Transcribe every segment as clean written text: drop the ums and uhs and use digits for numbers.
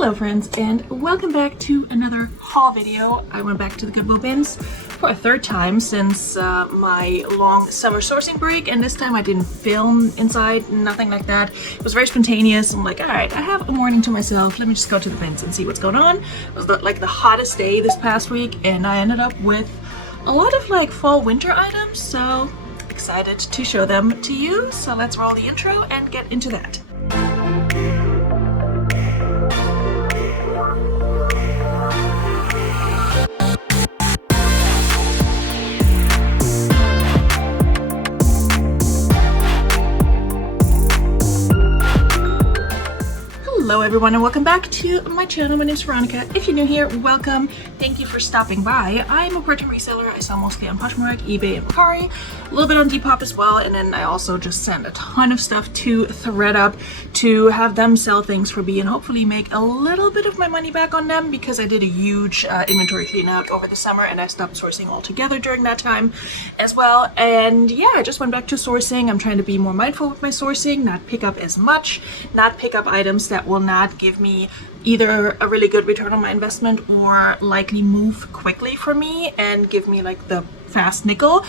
Hello friends, and welcome back to another haul video. I went back to the Goodwill bins for a third time since my long summer sourcing break, and this time I didn't film inside, nothing like that. It was very spontaneous. I'm like, alright, I have a morning to myself, let me just go to the bins and see what's going on. It was like the hottest day this past week, and I ended up with a lot of like fall winter items, so excited to show them to you. So let's roll the intro and get into that. Hello everyone and welcome back to my channel. My name is Veronika. If you're new here, welcome. Thank you for stopping by. I'm a part-time reseller. I sell mostly on Poshmark, eBay, and Mercari. A little bit on Depop as well, and then I also just send a ton of stuff to ThreadUp to have them sell things for me and hopefully make a little bit of my money back on them, because I did a huge inventory clean out over the summer and I stopped sourcing altogether during that time as well. And yeah, I just went back to sourcing. I'm trying to be more mindful with my sourcing, not pick up as much, not pick up items that will not give me either a really good return on my investment or likely move quickly for me and give me like the fast nickel.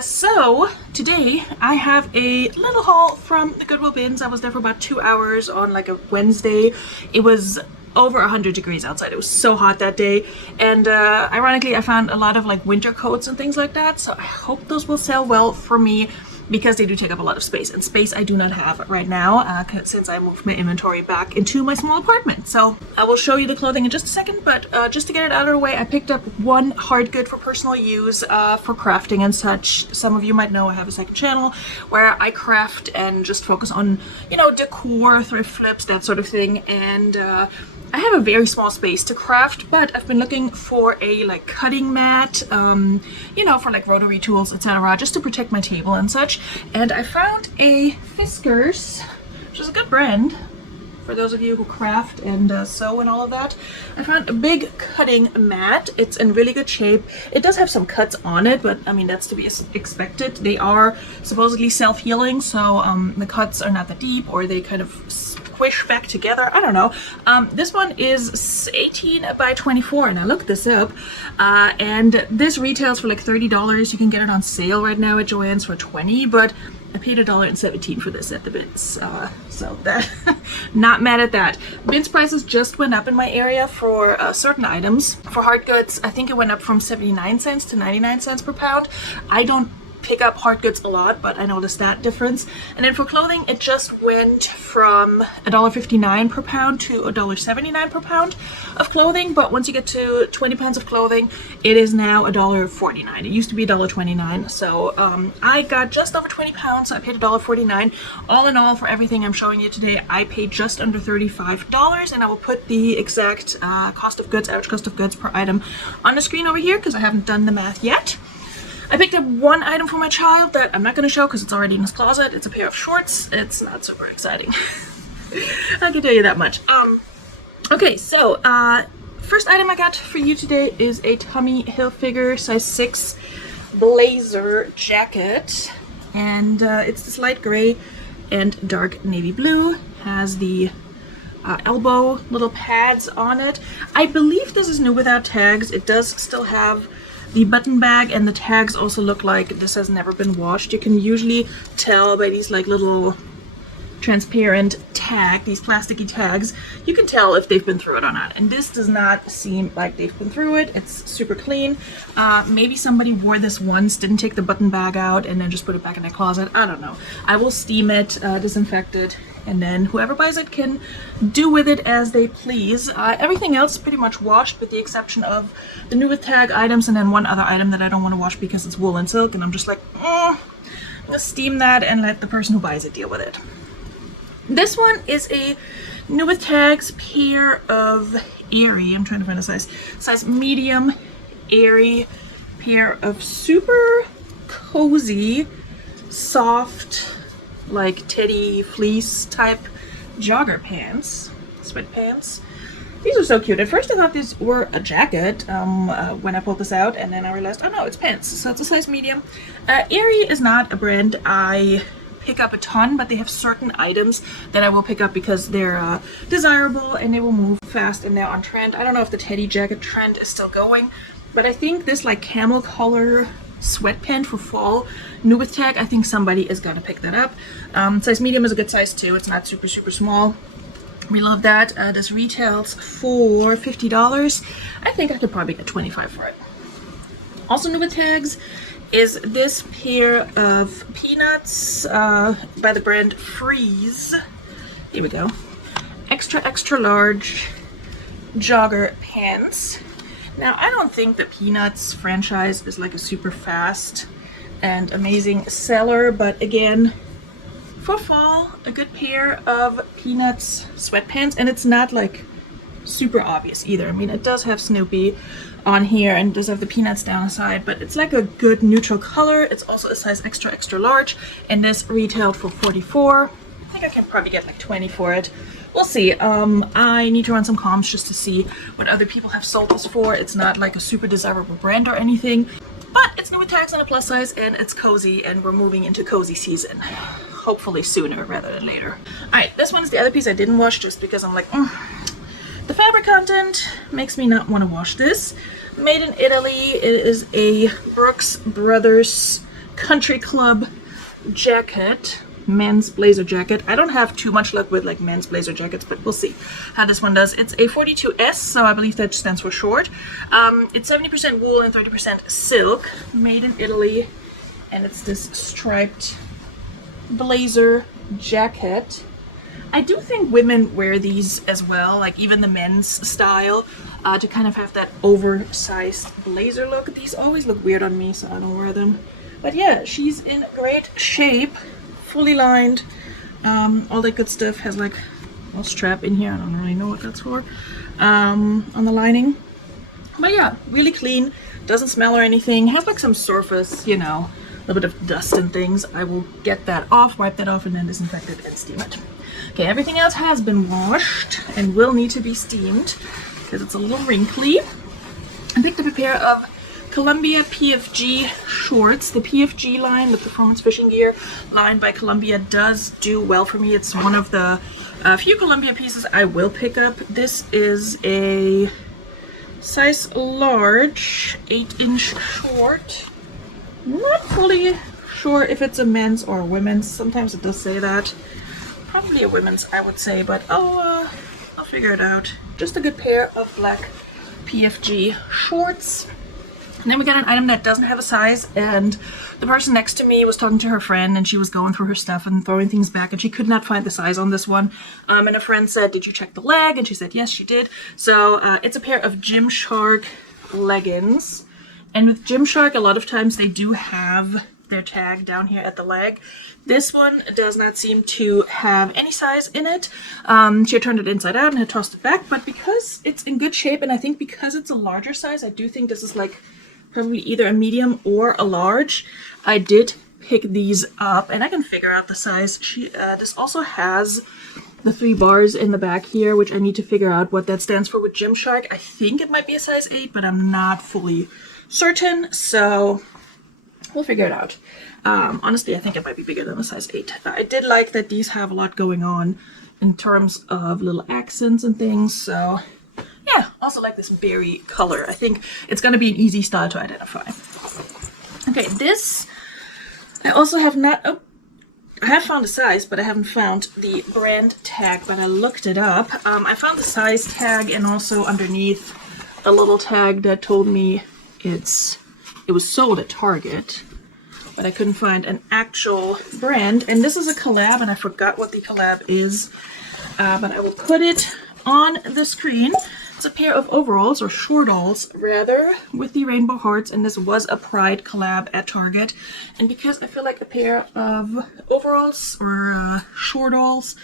So today I have a little haul from the Goodwill bins. I was there for about 2 hours on like a Wednesday. It was over 100 degrees outside. It was so hot that day, and ironically I found a lot of like winter coats and things like that, so I hope those will sell well for me, because they do take up a lot of space, and space I do not have right now since I moved my inventory back into my small apartment. So I will show you the clothing in just a second, but just to get it out of the way, I picked up one hard good for personal use for crafting and such. Some of you might know I have a second channel where I craft and just focus on, you know, decor, thrift flips, that sort of thing, and I have a very small space to craft, but I've been looking for a like cutting mat, you know, for like rotary tools, etc., just to protect my table and such. And I found a Fiskars, which is a good brand for those of you who craft and sew and all of that. I found a big cutting mat. It's in really good shape. It does have some cuts on it, but I mean, that's to be expected. They are supposedly self-healing, so the cuts are not that deep, or they kind of squish back together. I don't know. This one is 18 by 24, and I looked this up, and this retails for like $30. You can get it on sale right now at Joann's for $20, but I paid $1.17 for this at the bins, so that not mad at that. Bins prices just went up in my area for certain items. For hard goods, I think it went up from 79 cents to 99 cents per pound. I don't pick up hard goods a lot, but I noticed that difference. And then for clothing, it just went from $1.59 per pound to $1.79 per pound of clothing. But once you get to 20 pounds of clothing, it is now $1.49. It used to be $1.29. So I got just over 20 pounds, so I paid $1.49. All in all, for everything I'm showing you today, I paid just under $35, and I will put the exact cost of goods, average cost of goods per item on the screen over here, because I haven't done the math yet. I picked up one item for my child that I'm not going to show because it's already in his closet. It's a pair of shorts. It's not super exciting. I can tell you that much. Okay, so first item I got for you today is a Tommy Hilfiger size 6 blazer jacket. And it's this light gray and dark navy blue. Has the elbow little pads on it. I believe this is new without tags. It does still have the button bag, and the tags also look like this has never been washed. You can usually tell by these like little transparent tag, these plasticky tags, you can tell if they've been through it or not. And this does not seem like they've been through it. It's super clean. Maybe somebody wore this once, didn't take the button bag out, and then just put it back in their closet. I don't know. I will steam it, disinfect it, and then whoever buys it can do with it as they please. Everything else is pretty much washed with the exception of the new with tag items, and then one other item that I don't want to wash because it's wool and silk, and I'm just like, I'm gonna steam that and let the person who buys it deal with it. This one is a new with tags pair of airy, I'm trying to find a size medium airy pair of super cozy, soft, like teddy fleece type jogger pants, sweatpants. These are so cute. At first I thought these were a jacket when I pulled this out, and then I realized, oh no, it's pants. So it's a size medium. Aerie is not a brand I pick up a ton, but they have certain items that I will pick up because they're desirable and they will move fast and they're on trend. I don't know if the teddy jacket trend is still going, but I think this like camel color sweatpant for fall, new with tag, I think somebody is gonna pick that up. Size medium is a good size too. It's not super small. We love that. This retails for $50. I think I could probably get $25 for it. Also new with tags is this pair of Peanuts by the brand Freeze. Here we go. Extra large jogger pants. Now, I don't think the Peanuts franchise is like a super fast and amazing seller, but again, for fall, a good pair of Peanuts sweatpants, and it's not like super obvious either. I mean, it does have Snoopy on here and does have the Peanuts down the side, but it's like a good neutral color. It's also a size extra large, and this retailed for $44. I think I can probably get like $20 for it. We'll see. I need to run some comps just to see what other people have sold this for. It's not like a super desirable brand or anything, but it's new with tags on a plus size and it's cozy, and we're moving into cozy season. Hopefully sooner rather than later. Alright, this one is the other piece I didn't wash just because I'm like, the fabric content makes me not want to wash this. Made in Italy. It is a Brooks Brothers Country Club jacket. Men's blazer jacket. I don't have too much luck with like men's blazer jackets, but we'll see how this one does. It's a 42S, so I believe that stands for short. It's 70% wool and 30% silk. Made in Italy, and it's this striped blazer jacket. I do think women wear these as well, like even the men's style, to kind of have that oversized blazer look. These always look weird on me, so I don't wear them. But yeah, she's in great shape, fully lined, all that good stuff. Has like a strap in here, I don't really know what that's for, on the lining. But yeah, really clean, doesn't smell or anything, has like some surface, you know, a little bit of dust and things. I will get that off, wipe that off, and then disinfect it and steam it. Okay, everything else has been washed and will need to be steamed because it's a little wrinkly. I picked up a pair of Columbia PFG shorts. The PFG line, the Performance Fishing Gear line by Columbia, does do well for me. It's one of the few Columbia pieces I will pick up. This is a size large, 8-inch short. Not fully sure if it's a men's or a women's. Sometimes it does say that. Probably a women's, I would say, but I'll figure it out. Just a good pair of black PFG shorts. And then we got an item that doesn't have a size, and the person next to me was talking to her friend, and she was going through her stuff and throwing things back, and she could not find the size on this one. And a friend said, "Did you check the leg?" And she said, "Yes, she did." So it's a pair of Gymshark leggings. And with Gymshark, a lot of times they do have their tag down here at the leg. This one does not seem to have any size in it. She had turned it inside out and had tossed it back, but because it's in good shape, and I think because it's a larger size, I do think this is like probably either a medium or a large. I did pick these up, and I can figure out the size. This also has the 3 bars in the back here, which I need to figure out what that stands for with Gymshark. I think it might be a size 8, but I'm not fully certain, so we'll figure it out. Honestly, I think it might be bigger than a size 8. I did like that these have a lot going on in terms of little accents and things, so yeah. Also like this berry color. I think it's going to be an easy style to identify. Okay, this I also have not... Oh, I have found a size, but I haven't found the brand tag, but I looked it up. I found the size tag and also underneath a little tag that told me it was sold at Target, but I couldn't find an actual brand. And this is a collab, and I forgot what the collab is, but I will put it on the screen. It's a pair of overalls, or shortalls rather, with the rainbow hearts, and this was a Pride collab at Target. And because I feel like a pair of overalls or shortalls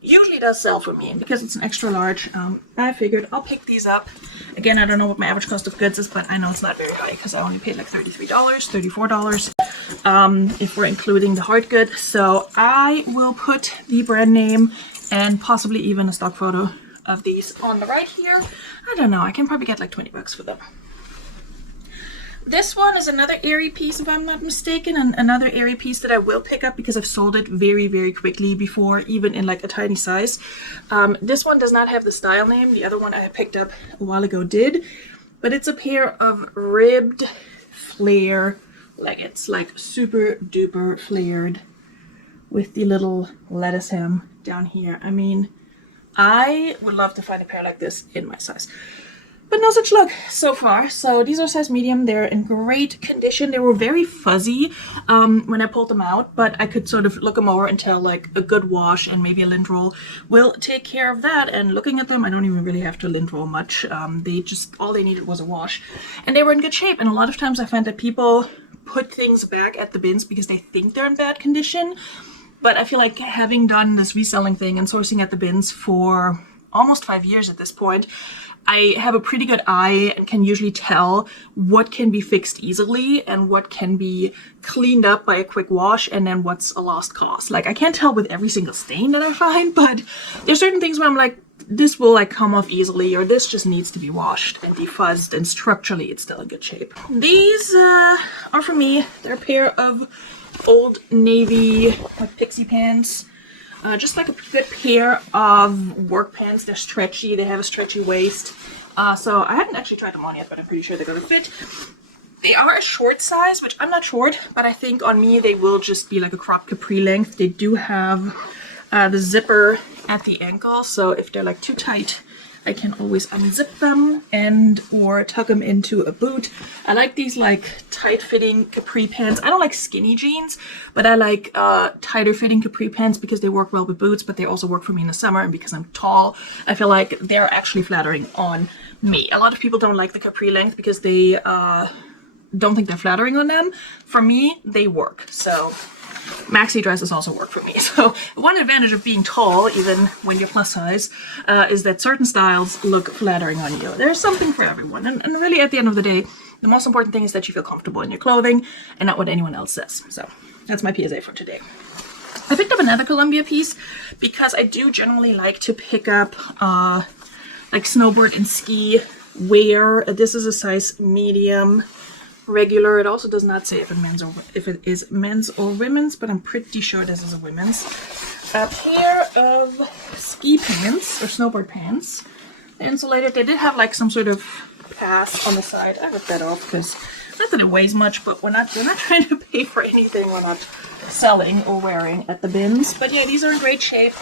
usually does sell for me, and because it's an extra large, I figured I'll pick these up. Again, I don't know what my average cost of goods is, but I know it's not very high because I only paid like $33, $34 if we're including the hard good. So I will put the brand name and possibly even a stock photo of these on the right here. I don't know, I can probably get like $20 for them. This one is another Aerie piece, if I'm not mistaken, and another Aerie piece that I will pick up because I've sold it very, very quickly before, even in like a tiny size. This one does not have the style name. The other one I picked up a while ago did, but it's a pair of ribbed flare leggings, like super duper flared with the little lettuce hem down here. I mean, I would love to find a pair like this in my size. But no such luck so far. So these are size medium. They're in great condition. They were very fuzzy when I pulled them out, but I could sort of look them over and tell like a good wash and maybe a lint roll will take care of that. And looking at them, I don't even really have to lint roll much. They just, all they needed was a wash. And they were in good shape. And a lot of times I find that people put things back at the bins because they think they're in bad condition. But I feel like having done this reselling thing and sourcing at the bins for almost 5 years at this point, I have a pretty good eye and can usually tell what can be fixed easily and what can be cleaned up by a quick wash and then what's a lost cause. Like, I can't tell with every single stain that I find, but there's certain things where I'm like, this will like come off easily, or this just needs to be washed and defuzzed, and structurally it's still in good shape. These are for me. They're a pair of Old Navy like pixie pants. Just like a good pair of work pants. They're stretchy. They have a stretchy waist. So I haven't actually tried them on yet, but I'm pretty sure they're going to fit. They are a short size, which I'm not short, but I think on me they will just be like a crop capri length. They do have the zipper at the ankle, so if they're like too tight, I can always unzip them and or tuck them into a boot. I like these like tight fitting capri pants. I don't like skinny jeans, but I like tighter fitting capri pants because they work well with boots, but they also work for me in the summer, and because I'm tall, I feel like they're actually flattering on me. A lot of people don't like the capri length because they don't think they're flattering on them. For me, they work. So maxi dresses also work for me. So one advantage of being tall, even when you're plus size, is that certain styles look flattering on you. There's something for everyone. And really, at the end of the day, the most important thing is that you feel comfortable in your clothing and not what anyone else says. So that's my PSA for today. I picked up another Columbia piece because I do generally like to pick up like snowboard and ski wear. This is a size medium. Regular. It also does not say if it is men's or women's, but I'm pretty sure this is a women's. A pair of ski pants or snowboard pants. They're insulated. They did have like some sort of pass on the side. I ripped that off because not that it weighs much, but we're not trying to pay for anything we're not selling or wearing at the bins. But yeah, these are in great shape.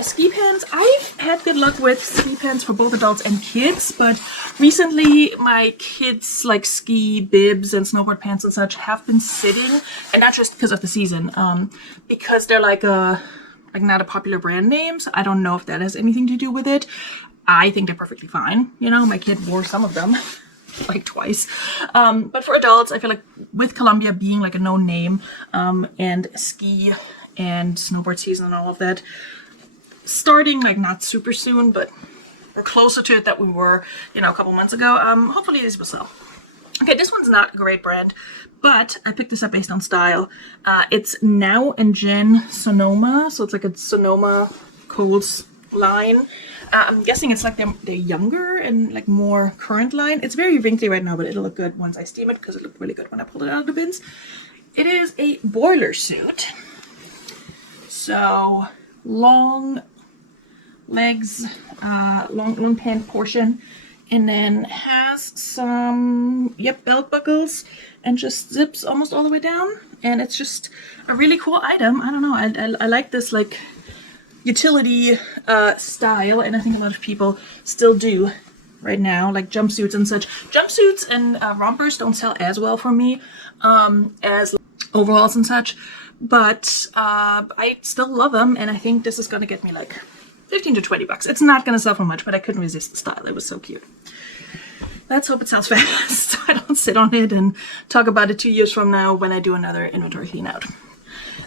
Ski pants, I've had good luck with ski pants for both adults and kids, but recently my kids' like ski bibs and snowboard pants and such have been sitting, and not just because of the season, because they're like not a popular brand name, so I don't know if that has anything to do with it. I think they're perfectly fine. You know, my kid wore some of them like twice. But for adults, I feel like with Columbia being like a known name, and ski and snowboard season and all of that, starting like not super soon, but we're closer to it that we were, you know, a couple months ago. Hopefully these will sell. Okay, this one's not a great brand, but I picked this up based on style. It's Now and Jen Sonoma, so it's like a Sonoma Coles line. I'm guessing it's like they're younger and like more current line. It's very wrinkly right now, but it'll look good once I steam it because it looked really good when I pulled it out of the bins. It is a boiler suit. So long legs, long pant portion, and then has some belt buckles and just zips almost all the way down, and it's just a really cool item. I don't know, I like this like utility style, and I think a lot of people still do right now, like jumpsuits and such. Jumpsuits and rompers don't sell as well for me as overalls and such, but I still love them, and I think this is gonna get me like 15 to 20 bucks. It's not gonna sell for much, but I couldn't resist the style. It was so cute. Let's hope it sells fast so I don't sit on it and talk about it 2 years from now when I do another inventory clean out.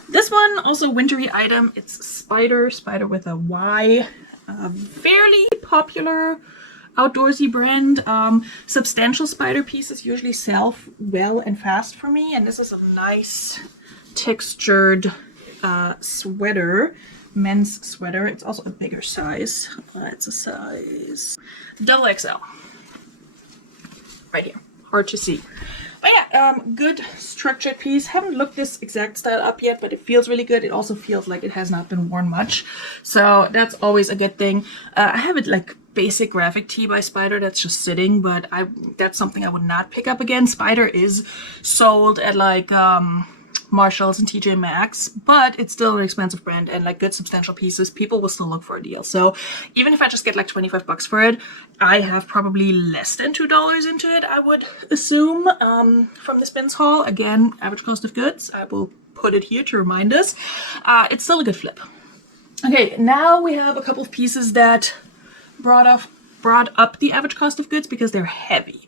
This one, also wintry item. It's Spider with a Y. Fairly popular outdoorsy brand. Substantial spider pieces usually sell well and fast for me, and this is a nice textured sweater, men's sweater. It's also a bigger size. It's a size XXL right here. hard to see. But yeah, good structured piece. Haven't looked this exact style up yet, but it feels really good. It also feels like it has not been worn much, so that's always a good thing. I have it like basic graphic tee by Spider that's just sitting, but that's something I would not pick up again. Spider is sold at like Marshalls and TJ Maxx, but it's still an expensive brand, and like good substantial pieces, people will still look for a deal. So even if I just get like 25 bucks for it, I have probably less than $2 into it, I would assume, from this bins haul. Again, average cost of goods, I will put it here to remind us. It's still a good flip. Okay, now we have a couple of pieces that brought up the average cost of goods because they're heavy.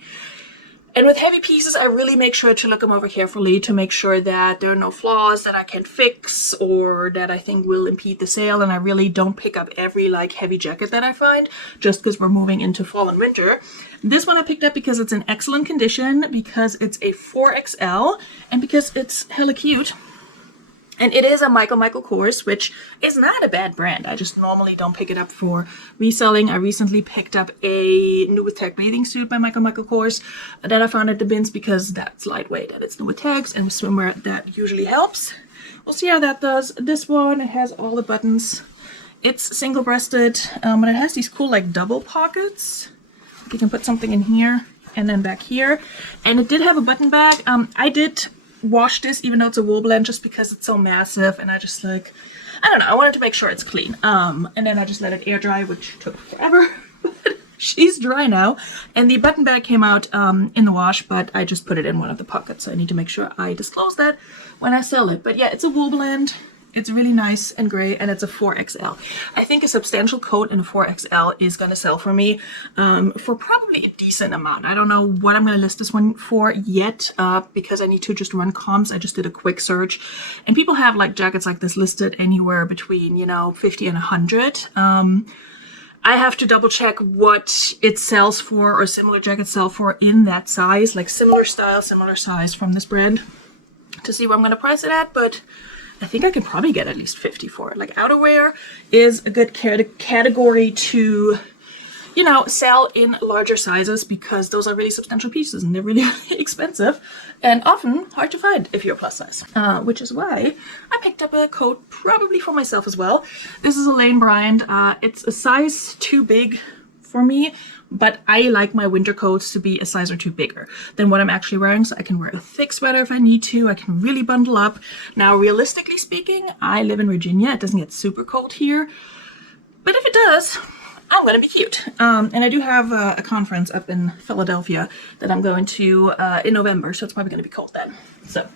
And with heavy pieces, I really make sure to look them over carefully to make sure that there are no flaws that I can fix or that I think will impede the sale. And I really don't pick up every like heavy jacket that I find just because we're moving into fall and winter. This one I picked up because it's in excellent condition, because it's a 4XL, and because it's hella cute. And it is a Michael Kors, which is not a bad brand. I just normally don't pick it up for reselling. I recently picked up a new with tag bathing suit by Michael Kors that I found at the bins because that's lightweight and it's new with tags, and with swimwear that usually helps. We'll see how that does. This one, it has all the buttons. It's single-breasted, but it has these cool like double pockets. You can put something in here and then back here. And it did have a button back. I did wash this even though it's a wool blend just because it's so massive, and I just like, I don't know, I wanted to make sure it's clean. And then I just let it air dry, which took forever. She's dry now, and the button bag came out in the wash, but I just put it in one of the pockets, so I need to make sure I disclose that when I sell it. But yeah, it's a wool blend. It's really nice and gray, and it's a 4XL. I think a substantial coat in a 4XL is going to sell for me for probably a decent amount. I don't know what I'm going to list this one for yet because I need to just run comps. I just did a quick search, and people have like jackets like this listed anywhere between, you know, 50 and 100. I have to double check what it sells for, or similar jackets sell for in that size, like similar style, similar size from this brand, to see what I'm going to price it at, but I think I can probably get at least 50 for it. Like outerwear is a good category to, you know, sell in larger sizes because those are really substantial pieces and they're really expensive and often hard to find if you're plus size, which is why I picked up a coat probably for myself as well. This is a Lane Bryant. It's a size too big for me, but I like my winter coats to be a size or two bigger than what I'm actually wearing, so I can wear a thick sweater if I need to. I can really bundle up. Now, realistically speaking, I live in Virginia. It doesn't get super cold here, but if it does, I'm gonna be cute. And I do have a conference up in Philadelphia that I'm going to in November, so it's probably gonna be cold then. So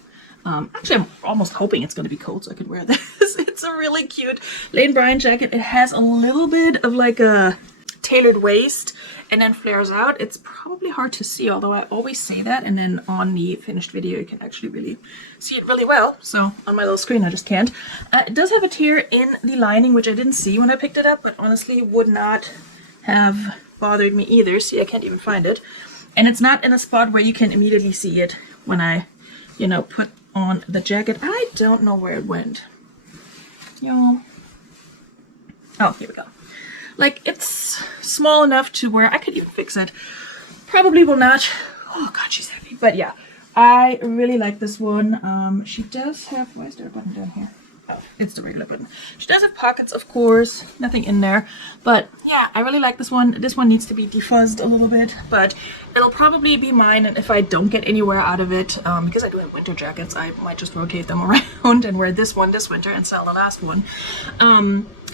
actually, I'm almost hoping it's gonna be cold so I can wear this. It's a really cute Lane Bryant jacket. It has a little bit of like a tailored waist and then flares out. It's probably hard to see, although I always say that, and then on the finished video you can actually really see it really well. So on my little screen I just can't. It does have a tear in the lining, which I didn't see when I picked it up, but honestly would not have bothered me either. See, I can't even find it, and it's not in a spot where you can immediately see it when I, you know, put on the jacket. I don't know where it went, y'all. Oh, here we go. Like, it's small enough to where I could even fix it. Probably will not. Oh god, she's heavy. But yeah, I really like this one. She does have, why is there a button down here? Oh, it's the regular button. She does have pockets, of course. Nothing in there. But yeah, I really like this one. This one needs to be defuzzed a little bit, but it'll probably be mine. And if I don't get anywhere out of it, because I do have winter jackets, I might just rotate them around and wear this one this winter and sell the last one.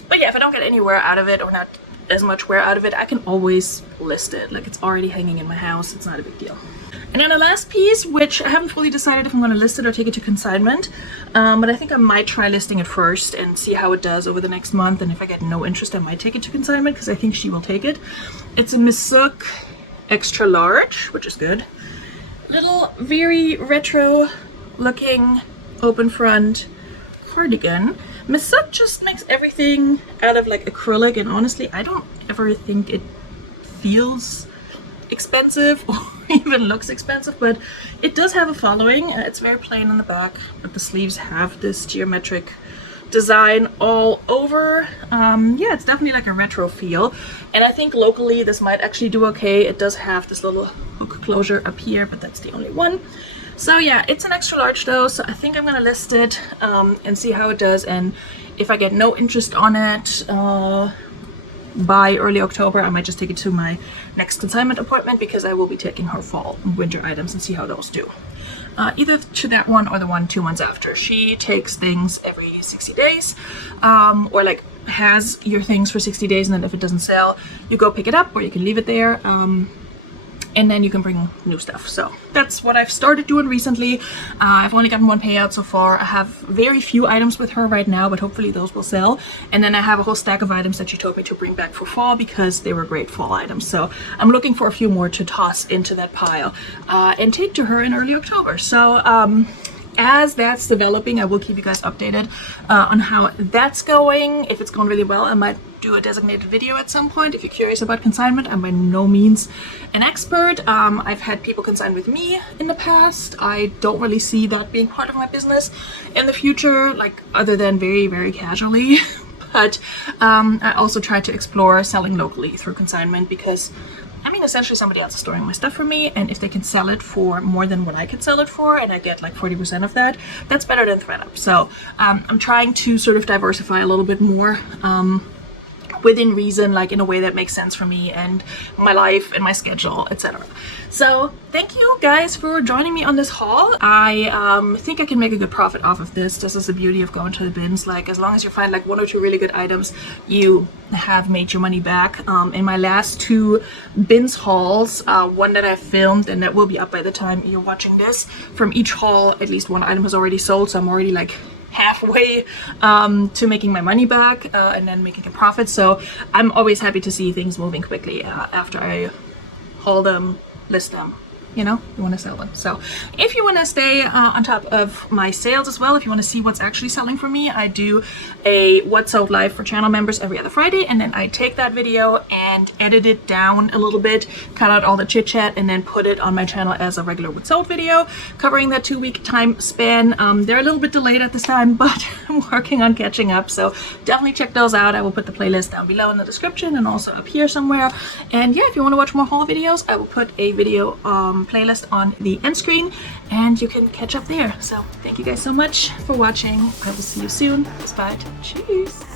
But yeah, if I don't get anywhere out of it, or not as much wear out of it, I can always list it. Like, it's already hanging in my house. It's not a big deal. And then the last piece, which I haven't fully decided if I'm going to list it or take it to consignment, but I think I might try listing it first and see how it does over the next month. And if I get no interest, I might take it to consignment because I think she will take it. It's a Miss Sook extra large, which is good. Little, very retro looking open front cardigan. Miss Sook just makes everything out of like acrylic, and honestly I don't ever think it feels expensive or even looks expensive, but it does have a following. It's very plain on the back, but the sleeves have this geometric design all over. Yeah, it's definitely like a retro feel, and I think locally this might actually do okay. It does have this little hook closure up here, but that's the only one. So yeah, it's an extra large though, so I think I'm gonna list it and see how it does, and if I get no interest on it by early October, I might just take it to my next consignment appointment, because I will be taking her fall and winter items and see how those do. Either to that one or the one 2 months after. She takes things every 60 days, or like has your things for 60 days, and then if it doesn't sell, you go pick it up or you can leave it there. And then you can bring new stuff. So that's what I've started doing recently. I've only gotten one payout so far. I have very few items with her right now, but hopefully those will sell. And then I have a whole stack of items that she told me to bring back for fall, because they were great fall items. So I'm looking for a few more to toss into that pile and take to her in early October. So as that's developing, I will keep you guys updated on how that's going. If it's going really well, I might do a designated video at some point. If you're curious about consignment, I'm by no means an expert. I've had people consign with me in the past. I don't really see that being part of my business in the future, like other than very, very casually. But I also try to explore selling locally through consignment, because I mean, essentially somebody else is storing my stuff for me, and if they can sell it for more than what I could sell it for, and I get like 40% of that, that's better than ThreadUp. So I'm trying to sort of diversify a little bit more within reason, like in a way that makes sense for me and my life and my schedule, etc. So thank you guys for joining me on this haul. I think I can make a good profit off of this. This is the beauty of going to the bins. Like, as long as you find like 1 or 2 really good items, you have made your money back. In my last 2 bins hauls, one that I filmed and that will be up by the time you're watching this, from each haul at least 1 item has already sold, so I'm already like halfway to making my money back and then making a profit. So I'm always happy to see things moving quickly after I haul them, list them. You know, you want to sell them. So if you want to stay on top of my sales as well, if you want to see what's actually selling for me, I do a What Sold Live for channel members every other Friday, and then I take that video and edit it down a little bit, cut out all the chit chat, and then put it on my channel as a regular What Sold video, covering that 2-week time span. They're a little bit delayed at this time, but I'm working on catching up, so definitely check those out. I will put the playlist down below in the description and also up here somewhere. And yeah, if you want to watch more haul videos, I will put a video playlist on the end screen, and you can catch up there. So thank you guys so much for watching. I will see you soon. Bye. Cheers.